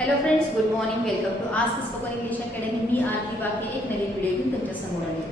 Hello friends, good morning. Welcome to Ask Spoken English Academy. मी आरती बाकी एक नवीन video घेऊन तुमच्या समोर आले.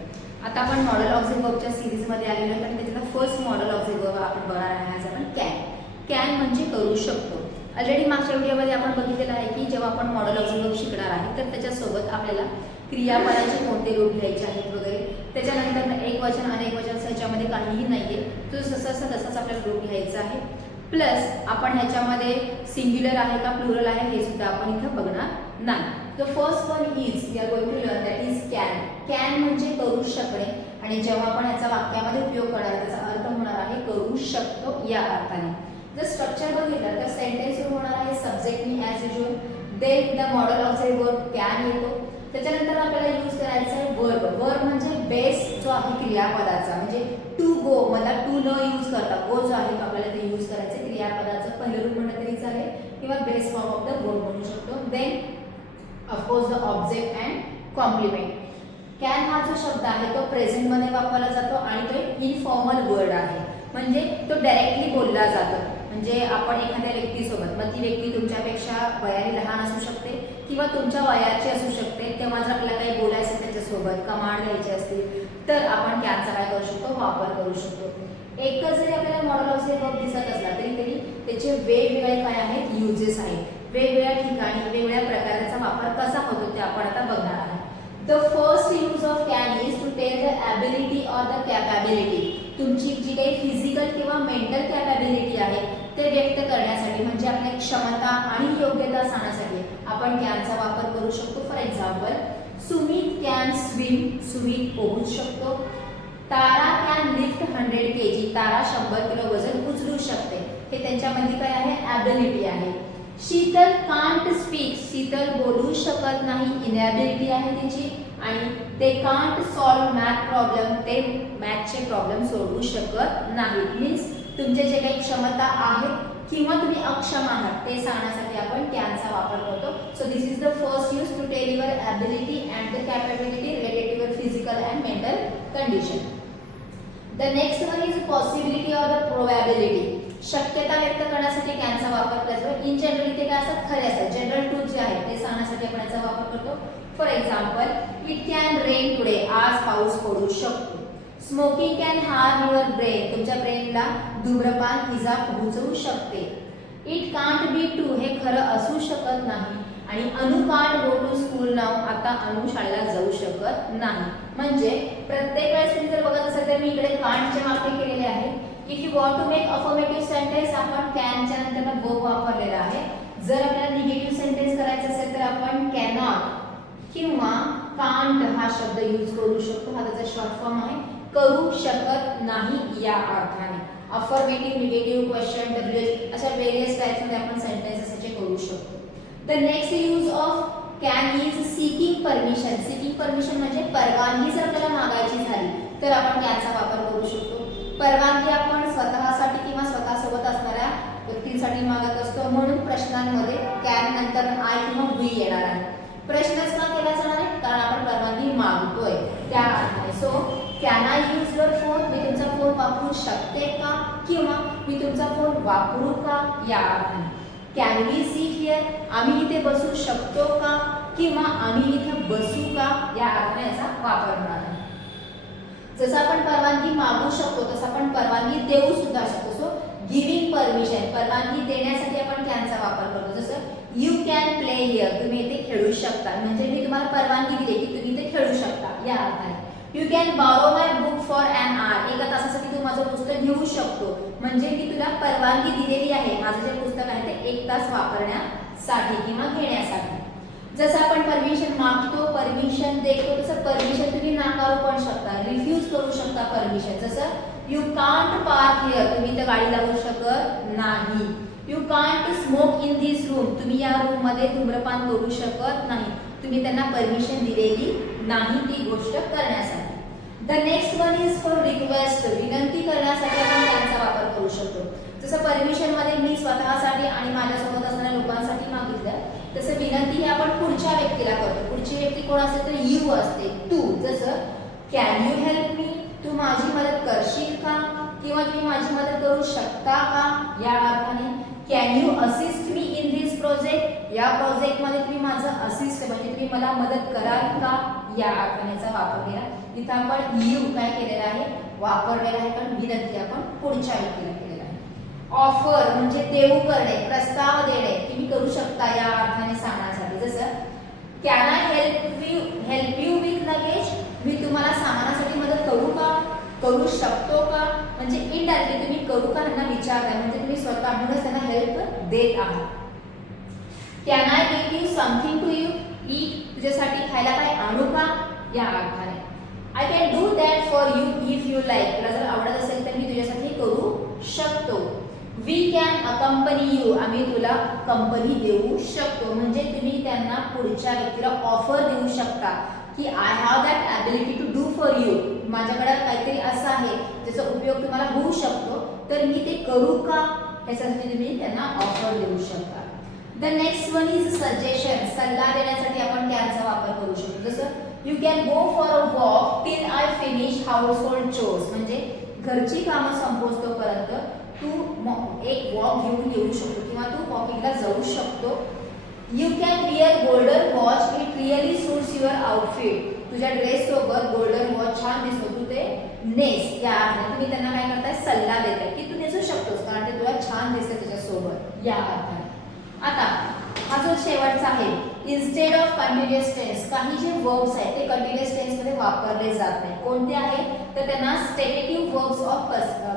आता आपण मॉडेल ऑफ द वर्बच्या सिरीजमध्ये आलेलो आहे आणि त्यातला first model of the verb आपण बघणार आहे. आज आपण कॅन. कॅन म्हणजे करू शकतो. ऑलरेडी मागच्या व्हिडिओमध्ये आपण बघितलेलं आहे की जेव्हा आपण मॉडेल ऑफ द वर्ब शिकणार आहे तर त्याच्यासोबत आपल्याला क्रियापदाचे कोणते रूप घ्यायचे आहेत वगैरे. त्याच्यानंतर एक वचन अनेक वचन ह्याच्यामध्ये काहीही नाहीये, तो जसं तसाच आपल्याला रूप घ्यायचा आहे. प्लस आपण ह्याच्यामध्ये सिंग्युलर आहे का प्लुरल आहे हे सुद्धा आपण इथं बघणार नाही. The first one is we are going to learn that is can. Can म्हणजे करू शकणे आणि जेव्हा आपण याचा वाक्यामध्ये उपयोग करणार त्याचा अर्थ होणार आहे करू शकतो या अर्थाने. जर स्ट्रक्चर बघितलं तर सेंटेन्स सुरू होणार आहे सब्जेक्टनी as usual, then the modal of the verb can येतो. त्याच्यानंतर आपल्याला यूज करायचं आहे वर्ब. वर्ब म्हणजे बेस जो आहे क्रियापदाचा, म्हणजे टू गो मला टू न यूज करता गो जो आहे आपल्याला ते यूज करायचं आहे. क्रियापदाचं पहिलं रूप म्हणलं तरी चालेल किंवा base form of the verb म्हणू शकतो. Then of course the object and complement. Can हा जो शब्द आहे तो प्रेझेंट मध्ये वापरला जातो आणि तो एक इनफॉर्मल वर्ड आहे, म्हणजे तो डायरेक्टली बोलला जातो. म्हणजे आपण एखाद्या व्यक्तीसोबत, मग ती व्यक्ती तुमच्यापेक्षा वयाने लहान असू शकते किंवा तुमच्या वयाची असू शकते, तेव्हा जर आपल्याला काही बोलायचं त्याच्यासोबत कमांड द्यायची असतील तर आपण कॅनचा काय करू शकतो, वापर करू शकतो. एकच जरी आपल्याला मॉडेल ऑफ द वर्ब दिसत असला तरी त्याचे वेगवेगळे काय आहेत युजेस आहेत. वेगवेगळ्या ठिकाणी वेगवेगळ्या प्रकारचा वापर कसा होतो ते आपण आता बघणार आहोत. The first use of can is to tell the ability or the capability. तुमची जी काही फिजिकल किंवा मेंटल कॅपॅबिलिटी आहे ते व्यक्त करण्यासाठी, म्हणजे आपल्या क्षमता आणि योग्यता सांगण्यासाठी आपण कॅनचा वापर करू शकतो. For example, Sumit can swim. Sumit पोहू शकतो. Tara can lift 100 kg. Tara 100 kilo वजन उचलू शकते. हे त्यांच्यामध्ये काय आहे, ॲबिलिटी आहे. Sheetal can't speak. शीतल बोलू शकत नाही, इनॅबिलिटी आहे तिची. आणि ते कांट सॉल्व मॅथ प्रॉब्लेम. ते मॅथचे प्रॉब्लेम सोडवू शकत नाही. मीन्स तुमचे जे काही क्षमता आहेत किंवा तुम्ही अक्षम आहात ते सांगण्यासाठी आपण कॅनचा वापर करतो. So this is the first use to tell your ability and the capability related to your physical and mental condition. The next one is possibility or the probability. शक्यता व्यक्त करण्यासाठी कॅनचा वापर केला जातो. इन जनरल इथे काय असतात, खरे असतात. जनरल ट्रूथ जे आहे ते सांगण्यासाठी आपण याचा वापर करतो. For example, it can rain today. आज पाऊस पडू शकतो. Smoking can harm your brain. तुमच्या ब्रेनला धूम्रपान इजा पोहोचवू शकते. It can't be true. हे खरं असू शकत नाही. आणि अनु कांट गो टू स्कूल नाव. आता अनु शाळेला जाऊ शकत नाही. म्हणजे प्रत्येक वेळेस तुम्ही जर बघत असाल तर मी इकडे कांटचे वाक्य केलेले आहे. If you want to make affirmative sentence आपण कॅनच्या नंतर वर्ब वापरलेला आहे. जर आपल्याला निगेटिव्ह सेंटेन्स करायचं असेल तर आपण कॅनॉट किंवा कांट हा शब्द यूज करू शकतो. हा त्याचा शॉर्ट फॉर्म आहे, करू शकत नाही या अर्थाने. अफर्मेटिव्ह, निगेटिव्ह, क्वेश्चन, डब्ल्यूएच अशा वेरियस टाइप्समध्ये आपण सेंटेन्सेस असे करू शकतो. The next use of can is seeking permission. Seeking permission म्हणजे परवानगी जर आपल्याला मागायची झाली तर आपण कॅनचा वापर करू शकतो. परवानगी आपण स्वतःसाठी किंवा स्वतःसोबत असणाऱ्या व्यक्तींसाठी मागत असतो, म्हणून प्रश्नांमध्ये कॅन नंतर आय किंवा वी येणार आहे. प्रश्नच का केला जाणार आहे, कारण आपण परवानगी मागतोय त्या अर्थाने. So can I use your phone. मी तुमचा फोन वापरू शकते का किंवा मी तुमचा फोन वापरू का या अर्थाने. Can we sit here. आम्ही इथे बसू शकतो का किंवा आम्ही इथे बसू का या अर्थाने याचा वापर होणार आहे. जसं आपण परवानगी मागू शकतो तसं आपण परवानगी देऊ सुद्धा शकतो. सो गिव्हिंग परमिशन, परवानगी देण्यासाठी आपण कॅनचा वापर करतो. जसं यू कॅन प्ले हिअर. तुम्ही इथे खेळू शकता, म्हणजे मी तुम्हाला परवानगी दिली की तुम्ही इथे खेळू शकता या अर्थाने. You can borrow my book for an hour. एका तासासाठी तू माझं पुस्तक घेऊ शकतो, म्हणजे मी तुला परवानगी दिलेली आहे माझं जे पुस्तक आहे ते 1 तास वापरण्यासाठी किंवा घेण्यासाठी. जसं आपण परमिशन मागतो, परमिशन देतो, तसं परमिशन तुम्ही नाकारू पण शकता, रिफ्यूज करू शकता परमिशन. जसं यू कांट पार्क हिअर. तुम्ही इथं गाडी लावू शकत नाही. You can't smoke in this room. तुम्ही या रूम मध्ये धूम्रपान करू शकत नाही. तुम्ही त्यांना परमिशन दिलेली नाही ती गोष्ट करण्यासाठी. The next one is for request. विनंती करण्यासाठी आपण कॅनचा वापर करू शकतो. जसं परमिशन मध्ये मी स्वतःसाठी आणि माझ्यासोबत असणाऱ्या लोकांसाठी मागितलं, तसं विनंती ही आपण पुढच्या व्यक्तीला करतो. पुढची व्यक्ती कोण असते तर यू असते, तू. जसं कॅन यू हेल्प मी. तू माझी मदत करशील का किंवा तुम्ही माझी मदत करू शकता का या अर्थाने. Can you assist me in this project या प्रोजेक्टमध्ये तुम्ही माझं असिस्ट म्हणजे तुम्ही मला मदत कराल का, या अर्थानेचा वापर केला. इथं आपण यू काय केलेलं आहे, वापरलेला आहे, कारण विनंती आपण पुढच्या व्यक्तीला केलेला आहे. ऑफर म्हणजे देऊ करणे, प्रस्ताव देणे, तुम्ही करू शकता या अर्थाने सांगण्यासाठी. जसं can I help you with luggage, मी तुम्हाला सामानासाठी मदत करू का, करू शकतो का, म्हणजे इनडायरेक्टली तुम्ही करू का यांना विचारता, म्हणजे तुम्ही स्वतःहूनच त्यांना हेल्प देत आहात. Can I give you something to you eat, तुझ्यासाठी खायला काय आणू का, या अर्थाने. I can do that for you if you like, तुला जर आवडत असेल तर मी तुझ्यासाठी करू शकतो. वी कॅन अकंपनी यू, आम्ही तुला कंपनी देऊ शकतो, म्हणजे तुम्ही त्यांना पुढच्या व्यक्तीला ऑफर देऊ शकता की I have that ability to do for you, माझ्याकडे काहीतरी असं आहे ज्याचा उपयोग तुम्हाला होऊ शकतो, तर मी ते करू का, ह्याच्यासाठी तुम्ही त्यांना ऑफर देऊ शकता. The next one is suggestion, सल्ला देण्यासाठी आपण कॅनचा वापर करू शकतो. जसं you can go for a walk till I finish household chores, म्हणजे घरची कामं संपोचतोपर्यंत तू एक वॉक घेऊन येऊ शकतो किंवा तू वॉकिंगला जाऊ शकतो. You can where golden watch, it really suits your outfit, तुझ्या ड्रेस सोबत गोल्डन वॉच छान दिसतो, तू ते नेस, या अर्थाने तुम्ही त्यांना काय करताय, सल्ला देताय की तू नेसू शकतोस कारण ते तुला छान दिसते तुझ्यासोबत, या अर्थाने. आता हा जो शेवटचा आहे, इन्स्टेड ऑफ कंटिन्युअस टेन्स, काही जे वर्ब्स आहेत ते कंटिन्युअस टेन्स मध्ये वापरले जात नाही. कोणते आहेत तर त्यांना स्टेटिव्ह वर्ब्स ऑफ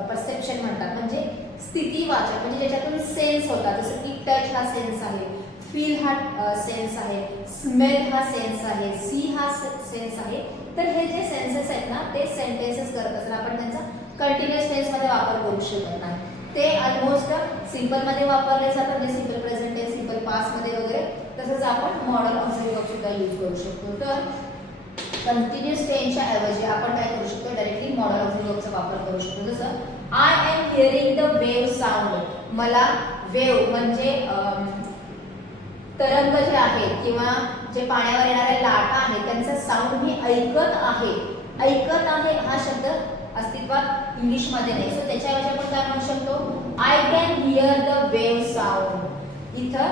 परसेप्शन म्हणतात, म्हणजे स्थितीवाचक, म्हणजे ज्याच्यातून सेन्स होतात. जसं की टच हा सेन्स आहे, फील हा सेन्स आहे, स्मेल हा सेन्स आहे, सी हा सेन्स आहे. तर हे जे सेन्सेस आहेत ना ते सेंटेन्सेस करत असताना आपण त्यांचा कंटिन्युअस टेन्स मध्ये वापर करू शकत नाही. ते ऑलमोस्ट सिंपल मध्ये वापरले जातात, म्हणजे simple present tense, simple past मध्ये वगैरे. तसंच आपण मॉडल ऑक्झिलरी वर्ब सुद्धा यूज करू शकतो. तर कंटिन्युअस टेन्सच्या ऐवजी आपण काय करू शकतो, डायरेक्टली मॉडल ऑक्झिलरी वर्बचा वापर करू शकतो. जसं I am hearing the wave sound, मला वेव म्हणजे तरंग जे आहेत किंवा जे पाण्यावर येणाऱ्या लाटा आहेत त्यांचा साऊंड मी ऐकत आहे. ऐकत आहे हा शब्द अस्तित्वात इंग्लिशमध्ये नाही, सो त्याच्याऐवजी आपण काय म्हणू शकतो, I can hear the wave sound. इथं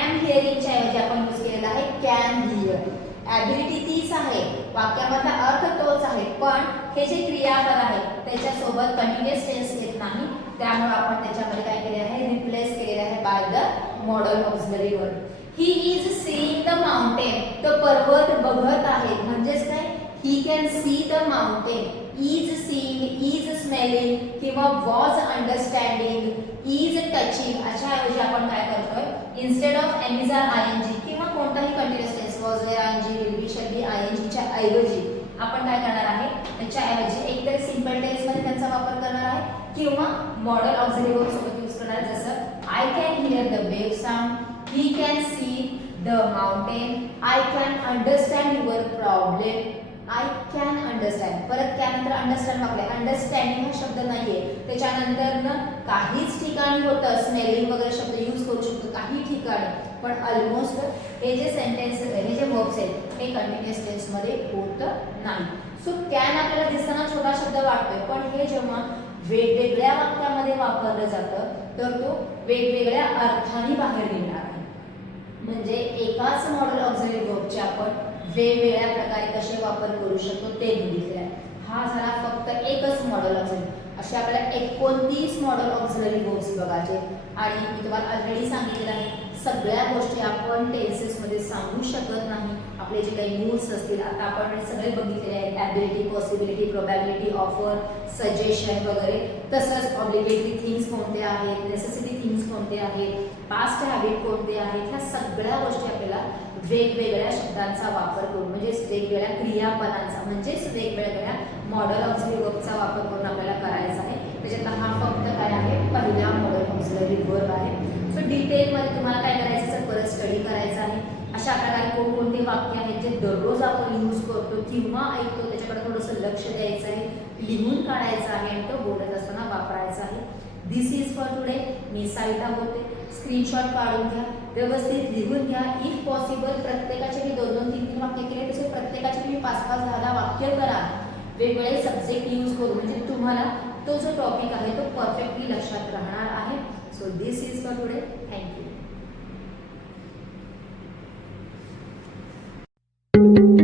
एम हिअरिंगच्या ऐवजी आपण यूज केलेला आहे कॅन हिअर. ॲबिलिटी तीच आहे, वाक्यामधला अर्थ तोच आहे, पण हे जे क्रियापद आहे त्याच्यासोबत कंटिन्युअस टेन्स येत नाही, त्यामुळे आपण त्याच्यामध्ये काय केले आहे, रिप्लेस केलेले आहे by the modal auxiliary verb. He is seeing the mountain, तो पर्वत बघत आहे, म्हणजेच काय, he can see the mountain. Is seeing, is smelling किंवा वॉज अंडरस्टँडिंग, इज टचिंग अशा ऐवजी आपण काय करतोय, instead of am is are ING किंवा कोणताही continuous tense was were ING will be shall be आयएनजीच्या ऐवजी आपण काय करणार आहे, त्याच्या ऐवजी एकतर सिंपल टेन्स मध्ये त्यांचा वापर करणार आहे किंवा मॉडल ऑक्झिलरी वर्ब सोबत यूज करणार आहे. जसं I can hear the wave sound, he can see the mountain, I can understand your problem, I can understand. परत त्यानंतर अंडरस्टँड वापरले, अंडरस्टँडिंग हा शब्द नाहीये, त्याच्यानंतर ना काहीच ठिकाणी होतं स्मेलिंग वगैरे शब्द यूज करू शकतो काही ठिकाणी, पण ऑलमोस्ट हे जे सेंटेन्स, हे जे वर्ब्स आहेत हे कंटिन्युअस टेन्स मध्ये होत नाही. सो कॅन आपल्याला दिसताना छोटा शब्द वाटतोय, पण हे जेव्हा वेगवेगळ्या वाक्यामध्ये वापरलं जातं तर तो वेगवेगळ्या अर्थाने बाहेर येणार आहे. म्हणजे एकाच मॉडल ऑक्झिलरी वर्बचे आपण वेगवेगळ्या प्रकारे कसे वापर करू शकतो ते बघितले आहे. हा झाला फक्त एकच मॉडल ऑक्झिलरी. असे आपल्याला 29 मॉडल ऑक्झिलरी वर्ब्स बघायचे आणि मी तुम्हाला ऑलरेडी सांगितलेलं आहे सगळ्या गोष्टी आपण टेन्सेस मध्ये सांगू शकत नाही. आपले जे काही मूड्स असतील आता आपण सगळे बघितलेले आहेत, ability, possibility, probability, offer, suggestion वगैरे. तसंच ऑब्लिगेटरी थिंग्स कोणते आहेत, नेसेसिटी थिंग्स कोणते आहेत, पास्ट हॅबिट कोणते आहेत, ह्या सगळ्या गोष्टी आपल्याला वेगवेगळ्या शब्दांचा वापर करून म्हणजेच वेगवेगळ्या क्रियापदांचा म्हणजेच वेगवेगळ्या मॉडल ऑक्झिलरी वर्बचा वापर करून आपल्याला करायचा आहे. त्याच्यात हा फक्त काय आहे, पहिला मॉडल ऑक्झिलरी वर्ब आहे. सो डिटेलमध्ये तुम्हाला काय करायचं तर परत स्टडी करायचं आहे. अशा प्रकारे कोणकोणते वाक्य आहेत जे दररोज आपण यूज करतो किंवा ऐकतो त्याच्याकडे थोडंसं लक्ष द्यायचं आहे, लिहून काढायचं आहे आणि तो बोलत असताना वापरायचा आहे. दिस इज फॉर टुडे. मी साविता बोलते. स्क्रीनशॉट काढून घ्या, व्यवस्थित लिहून घ्या. इफ पॉसिबल प्रत्येकाचे मी 2-2, 3-3 वाक्य केले, तसे प्रत्येकाचे मी 5-5, 10-10 वाक्य करा. वेगवेगळे सब्जेक्ट यूज करू म्हणजे तुम्हाला तो जो टॉपिक आहे तो परफेक्टली लक्षात राहणार आहे. So this is for today. Thank you. आहे